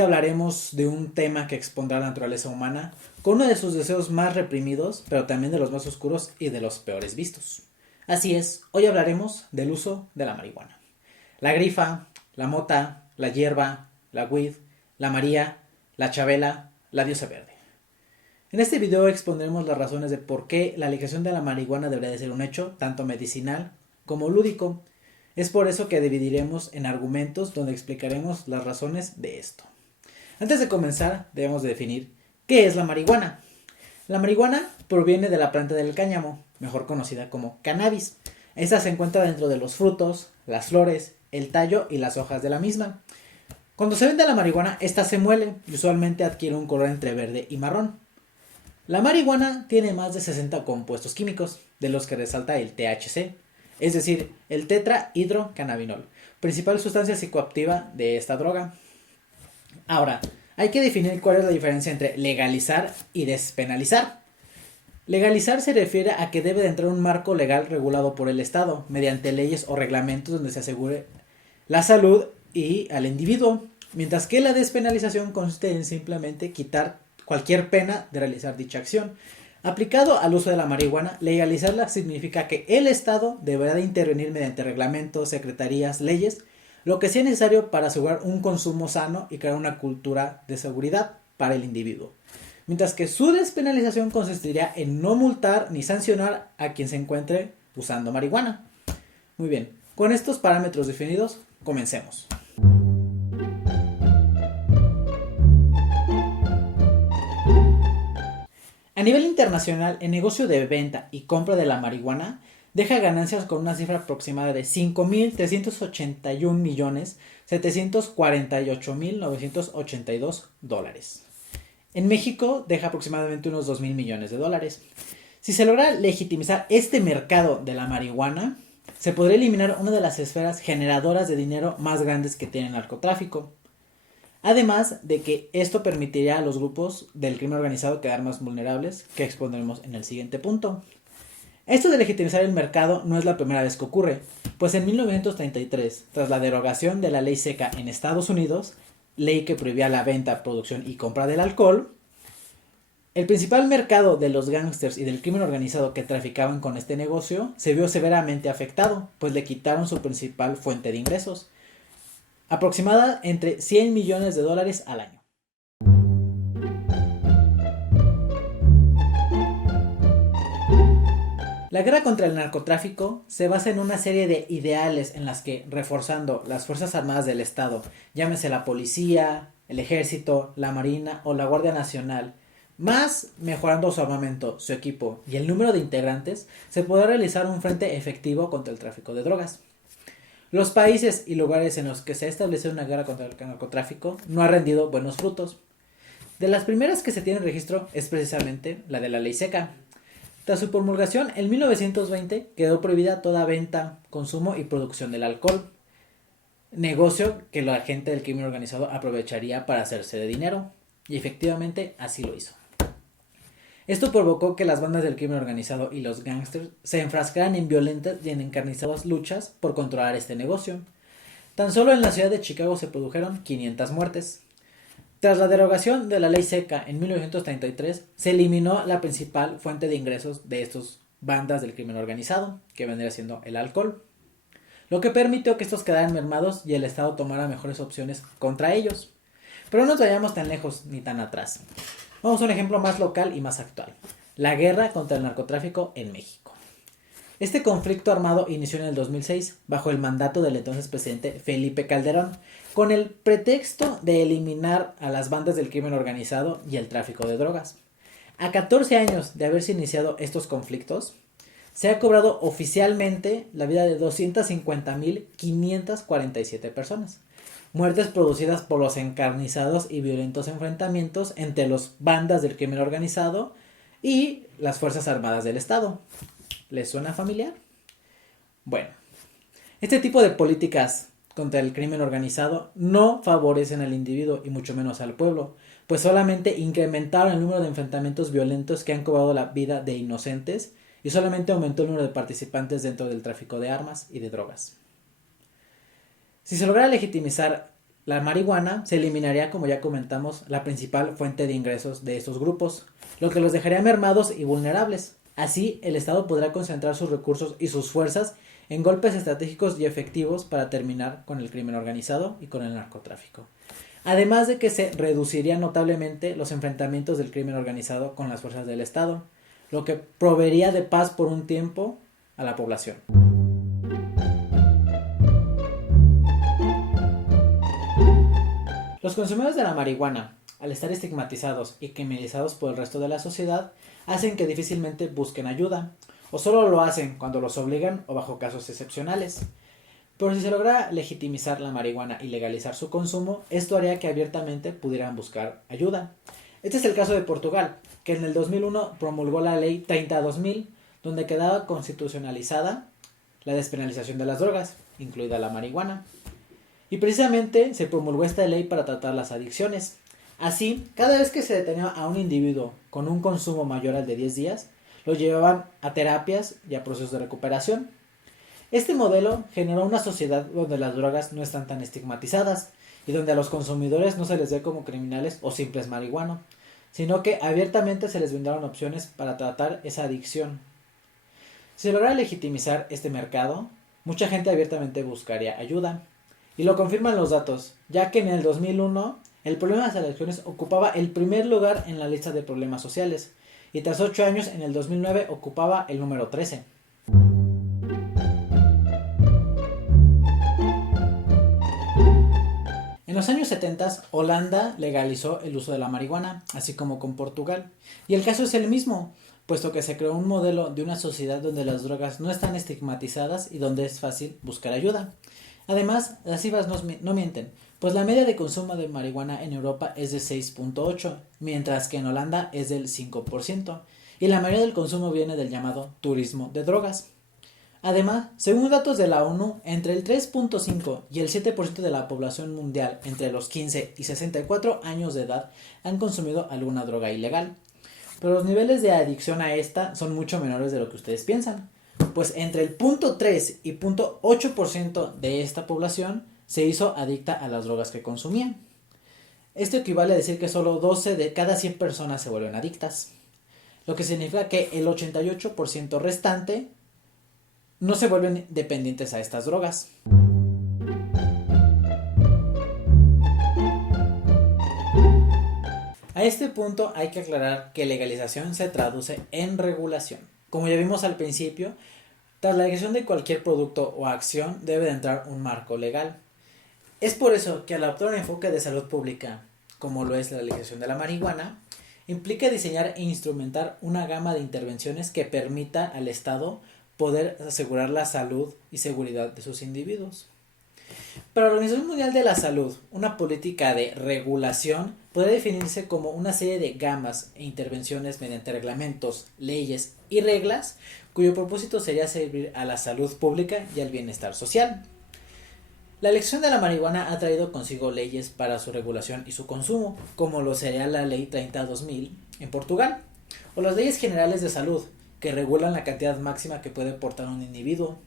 Hoy hablaremos de un tema que expondrá la naturaleza humana con uno de sus deseos más reprimidos, pero también de los más oscuros y de los peores vistos. Así es, hoy hablaremos del uso de la marihuana. La grifa, la mota, la hierba, la weed, la María, la Chabela, la diosa verde. En este video expondremos las razones de por qué la legalización de la marihuana debería de ser un hecho tanto medicinal como lúdico. Es por eso que dividiremos en argumentos donde explicaremos las razones de esto. Antes de comenzar, debemos de definir qué es la marihuana. La marihuana proviene de la planta del cáñamo, mejor conocida como cannabis. Esta se encuentra dentro de los frutos, las flores, el tallo y las hojas de la misma. Cuando se vende la marihuana, esta se muele y usualmente adquiere un color entre verde y marrón. La marihuana tiene más de 60 compuestos químicos, de los que resalta el THC, es decir, el tetrahidrocannabinol, principal sustancia psicoactiva de esta droga. Ahora, hay que definir cuál es la diferencia entre legalizar y despenalizar. Legalizar se refiere a que debe de entrar un marco legal regulado por el Estado, mediante leyes o reglamentos donde se asegure la salud y al individuo, mientras que la despenalización consiste en simplemente quitar cualquier pena de realizar dicha acción. Aplicado al uso de la marihuana, legalizarla significa que el Estado deberá de intervenir mediante reglamentos, secretarías, leyes, lo que sea necesario para asegurar un consumo sano y crear una cultura de seguridad para el individuo. Mientras que su despenalización consistiría en no multar ni sancionar a quien se encuentre usando marihuana. Muy bien, con estos parámetros definidos, comencemos. A nivel internacional, el negocio de venta y compra de la marihuana deja ganancias con una cifra aproximada de $5,381,748,982. En México deja aproximadamente unos $2,000 millones. Si se logra legitimizar este mercado de la marihuana, se podría eliminar una de las esferas generadoras de dinero más grandes que tiene el narcotráfico. Además de que esto permitiría a los grupos del crimen organizado quedar más vulnerables, que expondremos en el siguiente punto. Esto de legitimizar el mercado no es la primera vez que ocurre, pues en 1933, tras la derogación de la ley seca en Estados Unidos, ley que prohibía la venta, producción y compra del alcohol, el principal mercado de los gángsters y del crimen organizado que traficaban con este negocio se vio severamente afectado, pues le quitaron su principal fuente de ingresos, aproximada entre $100 millones al año. La guerra contra el narcotráfico se basa en una serie de ideales en las que, reforzando las Fuerzas Armadas del Estado, llámese la policía, el ejército, la marina o la Guardia Nacional, más mejorando su armamento, su equipo y el número de integrantes, se podrá realizar un frente efectivo contra el tráfico de drogas. Los países y lugares en los que se ha establecido una guerra contra el narcotráfico no ha rendido buenos frutos. De las primeras que se tiene registro es precisamente la de la ley seca. Tras su promulgación, en 1920 quedó prohibida toda venta, consumo y producción del alcohol, negocio que la gente del crimen organizado aprovecharía para hacerse de dinero, y efectivamente así lo hizo. Esto provocó que las bandas del crimen organizado y los gángsters se enfrascaran en violentas y en encarnizadas luchas por controlar este negocio. Tan solo en la ciudad de Chicago se produjeron 500 muertes. Tras la derogación de la ley seca en 1933, se eliminó la principal fuente de ingresos de estas bandas del crimen organizado, que vendría siendo el alcohol, lo que permitió que estos quedaran mermados y el Estado tomara mejores opciones contra ellos. Pero no nos vayamos tan lejos ni tan atrás. Vamos a un ejemplo más local y más actual: la guerra contra el narcotráfico en México. Este conflicto armado inició en el 2006 bajo el mandato del entonces presidente Felipe Calderón, con el pretexto de eliminar a las bandas del crimen organizado y el tráfico de drogas. A 14 años de haberse iniciado estos conflictos, se ha cobrado oficialmente la vida de 250,547 personas. Muertes producidas por los encarnizados y violentos enfrentamientos entre las bandas del crimen organizado y las Fuerzas Armadas del Estado. ¿Les suena familiar? Bueno, este tipo de políticas contra el crimen organizado no favorecen al individuo y mucho menos al pueblo, pues solamente incrementaron el número de enfrentamientos violentos que han cobrado la vida de inocentes y solamente aumentó el número de participantes dentro del tráfico de armas y de drogas. Si se logra legitimizar la marihuana, se eliminaría, como ya comentamos, la principal fuente de ingresos de estos grupos, lo que los dejaría mermados y vulnerables. Así, el Estado podrá concentrar sus recursos y sus fuerzas en golpes estratégicos y efectivos para terminar con el crimen organizado y con el narcotráfico. Además de que se reducirían notablemente los enfrentamientos del crimen organizado con las fuerzas del Estado, lo que proveería de paz por un tiempo a la población. Los consumidores de la marihuana, al estar estigmatizados y criminalizados por el resto de la sociedad, hacen que difícilmente busquen ayuda, o solo lo hacen cuando los obligan o bajo casos excepcionales. Pero si se logra legitimizar la marihuana y legalizar su consumo, esto haría que abiertamente pudieran buscar ayuda. Este es el caso de Portugal, que en el 2001 promulgó la ley 32.000, donde quedaba constitucionalizada la despenalización de las drogas, incluida la marihuana. Y precisamente se promulgó esta ley para tratar las adicciones. Así, cada vez que se detenía a un individuo con un consumo mayor al de 10 días, lo llevaban a terapias y a procesos de recuperación. Este modelo generó una sociedad donde las drogas no están tan estigmatizadas y donde a los consumidores no se les ve como criminales o simples marihuanos, sino que abiertamente se les brindaron opciones para tratar esa adicción. Si se logra legitimizar este mercado, mucha gente abiertamente buscaría ayuda. Y lo confirman los datos, ya que en el 2001 el problema de las adicciones ocupaba el primer lugar en la lista de problemas sociales, y tras 8 años en el 2009 ocupaba el número 13. En los años 70, Holanda legalizó el uso de la marihuana, así como con Portugal. Y el caso es el mismo, puesto que se creó un modelo de una sociedad donde las drogas no están estigmatizadas y donde es fácil buscar ayuda. Además, las cifras no mienten, pues la media de consumo de marihuana en Europa es de 6.8, mientras que en Holanda es del 5%, y la mayoría del consumo viene del llamado turismo de drogas. Además, según datos de la ONU, entre el 3.5 y el 7% de la población mundial entre los 15 y 64 años de edad han consumido alguna droga ilegal. Pero los niveles de adicción a esta son mucho menores de lo que ustedes piensan, pues entre el 0.3 y 0.8% de esta población se hizo adicta a las drogas que consumían. Esto equivale a decir que solo 12 de cada 100 personas se vuelven adictas, lo que significa que el 88% restante no se vuelven dependientes a estas drogas. A este punto hay que aclarar que legalización se traduce en regulación. Como ya vimos al principio, tras la legalización de cualquier producto o acción debe de entrar un marco legal. Es por eso que al adoptar un enfoque de salud pública, como lo es la legalización de la marihuana, implica diseñar e instrumentar una gama de intervenciones que permita al Estado poder asegurar la salud y seguridad de sus individuos. Para la Organización Mundial de la Salud, una política de regulación puede definirse como una serie de gamas e intervenciones mediante reglamentos, leyes y reglas cuyo propósito sería servir a la salud pública y al bienestar social. La elección de la marihuana ha traído consigo leyes para su regulación y su consumo, como lo sería la Ley 30/2000 en Portugal, o las leyes generales de salud, que regulan la cantidad máxima que puede portar un individuo.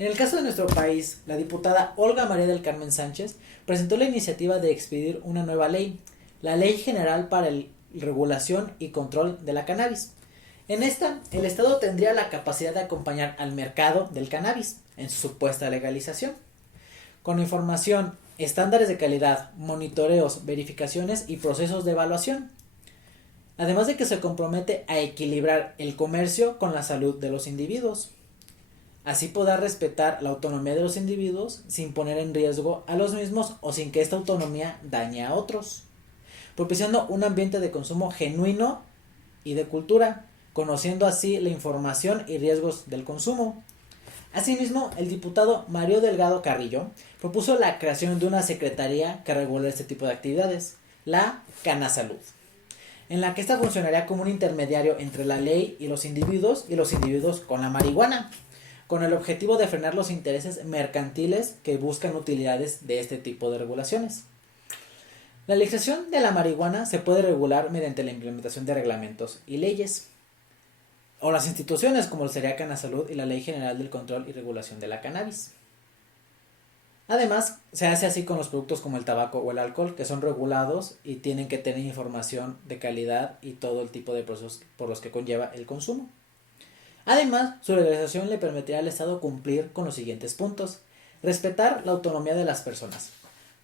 En el caso de nuestro país, la diputada Olga María del Carmen Sánchez presentó la iniciativa de expedir una nueva ley, la Ley General para la Regulación y Control de la Cannabis. En esta, el Estado tendría la capacidad de acompañar al mercado del cannabis en su supuesta legalización, con información, estándares de calidad, monitoreos, verificaciones y procesos de evaluación. Además de que se compromete a equilibrar el comercio con la salud de los individuos. Así podrá respetar la autonomía de los individuos sin poner en riesgo a los mismos o sin que esta autonomía dañe a otros, propiciando un ambiente de consumo genuino y de cultura, conociendo así la información y riesgos del consumo. Asimismo, el diputado Mario Delgado Carrillo propuso la creación de una secretaría que regule este tipo de actividades, la Canasalud, en la que esta funcionaría como un intermediario entre la ley y los individuos con la marihuana, con el objetivo de frenar los intereses mercantiles que buscan utilidades de este tipo de regulaciones. La legalización de la marihuana se puede regular mediante la implementación de reglamentos y leyes, o las instituciones como sería Canasalud y la Ley General del Control y Regulación de la Cannabis. Además, se hace así con los productos como el tabaco o el alcohol, que son regulados y tienen que tener información de calidad y todo el tipo de procesos por los que conlleva el consumo. Además, su legalización le permitirá al Estado cumplir con los siguientes puntos: respetar la autonomía de las personas,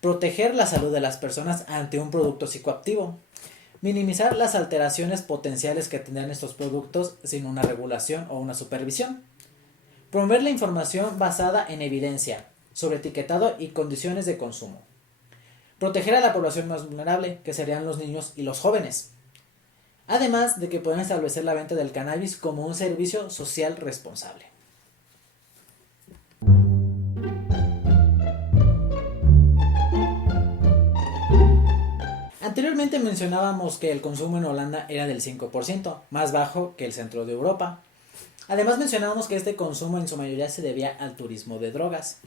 proteger la salud de las personas ante un producto psicoactivo, minimizar las alteraciones potenciales que tendrán estos productos sin una regulación o una supervisión, promover la información basada en evidencia sobre etiquetado y condiciones de consumo, proteger a la población más vulnerable, que serían los niños y los jóvenes, además de que pueden establecer la venta del cannabis como un servicio social responsable. Anteriormente mencionábamos que el consumo en Holanda era del 5%, más bajo que el centro de Europa. Además mencionábamos que este consumo en su mayoría se debía al turismo de drogas.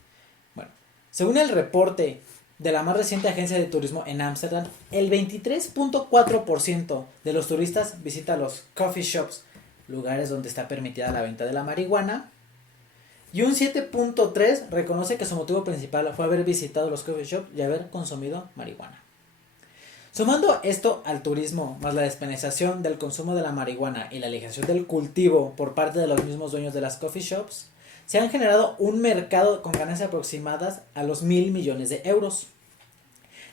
Bueno, según el reporte de la más reciente agencia de turismo en Ámsterdam, el 23.4% de los turistas visita los coffee shops, lugares donde está permitida la venta de la marihuana, y un 7.3% reconoce que su motivo principal fue haber visitado los coffee shops y haber consumido marihuana. Sumando esto al turismo, más la despenalización del consumo de la marihuana y la legalización del cultivo por parte de los mismos dueños de las coffee shops, se han generado un mercado con ganancias aproximadas a los 1.000 millones de euros.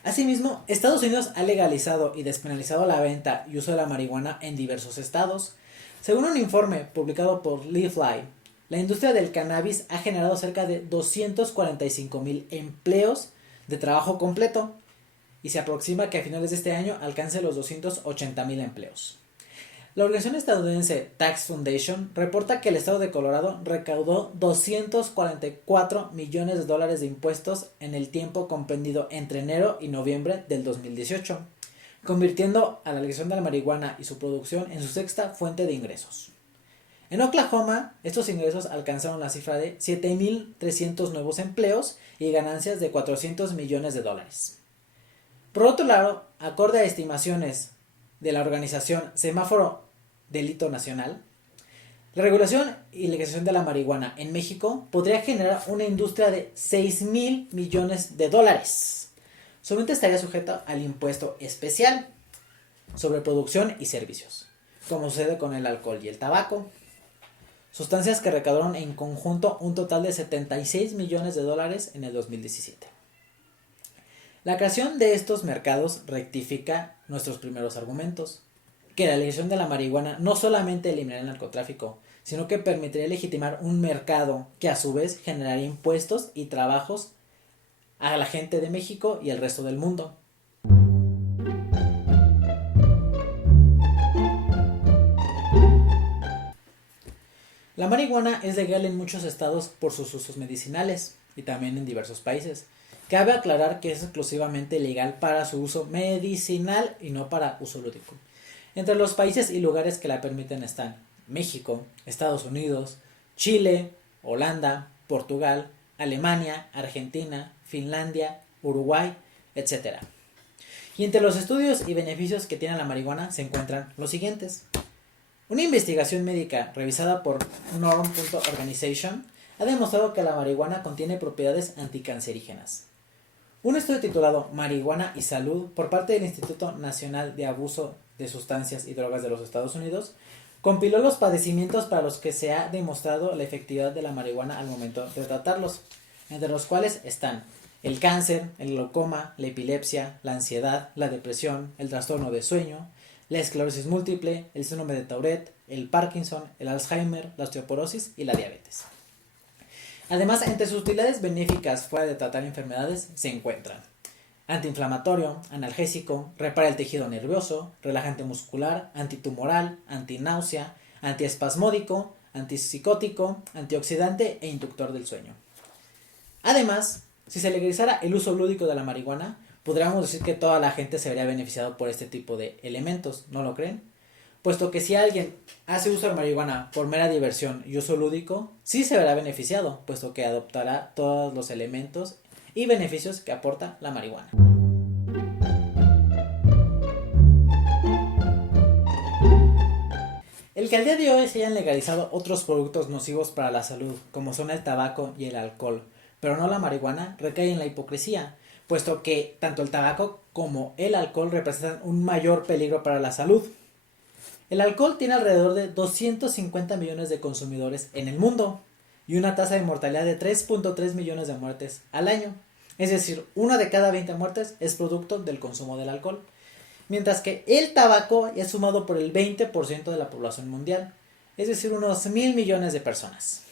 Asimismo, Estados Unidos ha legalizado y despenalizado la venta y uso de la marihuana en diversos estados. Según un informe publicado por Leafly, la industria del cannabis ha generado cerca de 245,000 empleos de trabajo completo, y se aproxima que a finales de este año alcance los 280,000 empleos. La organización estadounidense Tax Foundation reporta que el estado de Colorado recaudó $244 millones de impuestos en el tiempo comprendido entre enero y noviembre del 2018, convirtiendo a la legalización de la marihuana y su producción en su sexta fuente de ingresos. En Oklahoma, estos ingresos alcanzaron la cifra de 7,300 nuevos empleos y ganancias de $400 millones. Por otro lado, acorde a estimaciones de la organización Semáforo Delito Nacional, la regulación y legalización de la marihuana en México podría generar una industria de $6,000 millones. Su venta estaría sujeta al impuesto especial sobre producción y servicios, como sucede con el alcohol y el tabaco, sustancias que recaudaron en conjunto un total de $76 millones en el 2017. La creación de estos mercados rectifica nuestros primeros argumentos, que la legalización de la marihuana no solamente eliminaría el narcotráfico, sino que permitiría legitimar un mercado que a su vez generaría impuestos y trabajos a la gente de México y el resto del mundo. La marihuana es legal en muchos estados por sus usos medicinales y también en diversos países. Cabe aclarar que es exclusivamente legal para su uso medicinal y no para uso lúdico. Entre los países y lugares que la permiten están México, Estados Unidos, Chile, Holanda, Portugal, Alemania, Argentina, Finlandia, Uruguay, etc. Y entre los estudios y beneficios que tiene la marihuana se encuentran los siguientes. Una investigación médica revisada por Norm.Organization ha demostrado que la marihuana contiene propiedades anticancerígenas. Un estudio titulado Marihuana y Salud por parte del Instituto Nacional de Abuso de Sustancias y Drogas de los Estados Unidos compiló los padecimientos para los que se ha demostrado la efectividad de la marihuana al momento de tratarlos, entre los cuales están el cáncer, el glaucoma, la epilepsia, la ansiedad, la depresión, el trastorno de sueño, la esclerosis múltiple, el síndrome de Tourette, el Parkinson, el Alzheimer, la osteoporosis y la diabetes. Además, entre sus utilidades benéficas fuera de tratar enfermedades se encuentran antiinflamatorio, analgésico, repara el tejido nervioso, relajante muscular, antitumoral, antináusea, antiespasmódico, antipsicótico, antioxidante e inductor del sueño. Además, si se legalizara el uso lúdico de la marihuana, podríamos decir que toda la gente se vería beneficiado por este tipo de elementos, ¿no lo creen? Puesto que si alguien hace uso de marihuana por mera diversión y uso lúdico, sí se verá beneficiado, puesto que adoptará todos los elementos y beneficios que aporta la marihuana. El que al día de hoy se hayan legalizado otros productos nocivos para la salud, como son el tabaco y el alcohol, pero no la marihuana, recae en la hipocresía, puesto que tanto el tabaco como el alcohol representan un mayor peligro para la salud. El alcohol tiene alrededor de 250 millones de consumidores en el mundo y una tasa de mortalidad de 3.3 millones de muertes al año. Es decir, una de cada 20 muertes es producto del consumo del alcohol. Mientras que el tabaco es sumado por el 20% de la población mundial, es decir, unos 1.000 millones de personas,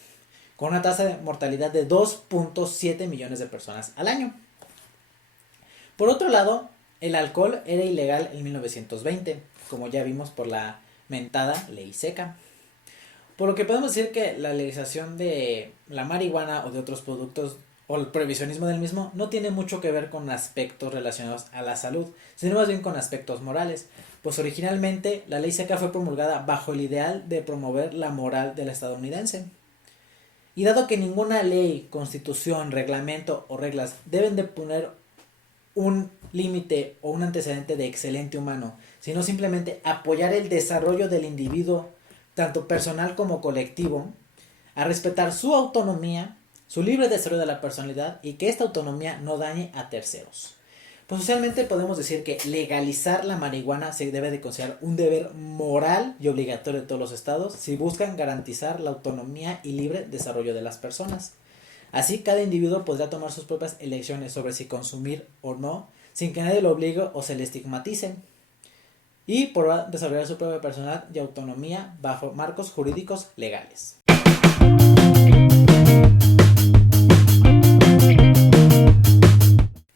con una tasa de mortalidad de 2.7 millones de personas al año. Por otro lado, el alcohol era ilegal en 1920, como ya vimos por la mentada ley seca. Por lo que podemos decir que la legalización de la marihuana o de otros productos o el prohibicionismo del mismo no tiene mucho que ver con aspectos relacionados a la salud, sino más bien con aspectos morales, pues originalmente la ley seca fue promulgada bajo el ideal de promover la moral del estadounidense. Y dado que ninguna ley, constitución, reglamento o reglas deben de poner un límite o un antecedente de excelente humano, sino simplemente apoyar el desarrollo del individuo, tanto personal como colectivo, a respetar su autonomía, su libre desarrollo de la personalidad y que esta autonomía no dañe a terceros. Pues socialmente podemos decir que legalizar la marihuana se debe de considerar un deber moral y obligatorio de todos los estados si buscan garantizar la autonomía y libre desarrollo de las personas. Así cada individuo podrá tomar sus propias elecciones sobre si consumir o no, sin que nadie lo obligue o se le estigmatice. Y podrá desarrollar su propia personalidad y autonomía bajo marcos jurídicos legales.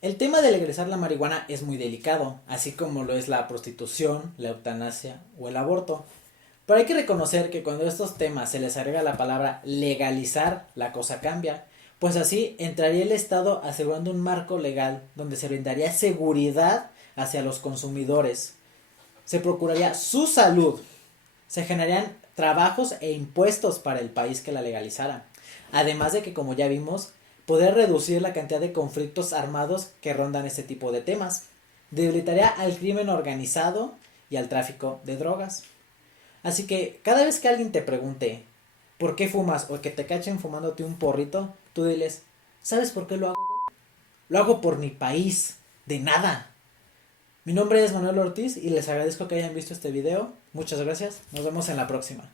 El tema de legalizar la marihuana es muy delicado, así como lo es la prostitución, la eutanasia o el aborto. Pero hay que reconocer que cuando a estos temas se les agrega la palabra legalizar, la cosa cambia, pues así entraría el Estado asegurando un marco legal donde se brindaría seguridad hacia los consumidores, se procuraría su salud, se generarían trabajos e impuestos para el país que la legalizara, además de que, como ya vimos, poder reducir la cantidad de conflictos armados que rondan este tipo de temas, debilitaría al crimen organizado y al tráfico de drogas. Así que cada vez que alguien te pregunte ¿por qué fumas? O que te cachen fumándote un porrito, tú diles, ¿sabes por qué lo hago, güey? Lo hago por mi país, de nada. Mi nombre es Manuel Ortiz y les agradezco que hayan visto este video. Muchas gracias, nos vemos en la próxima.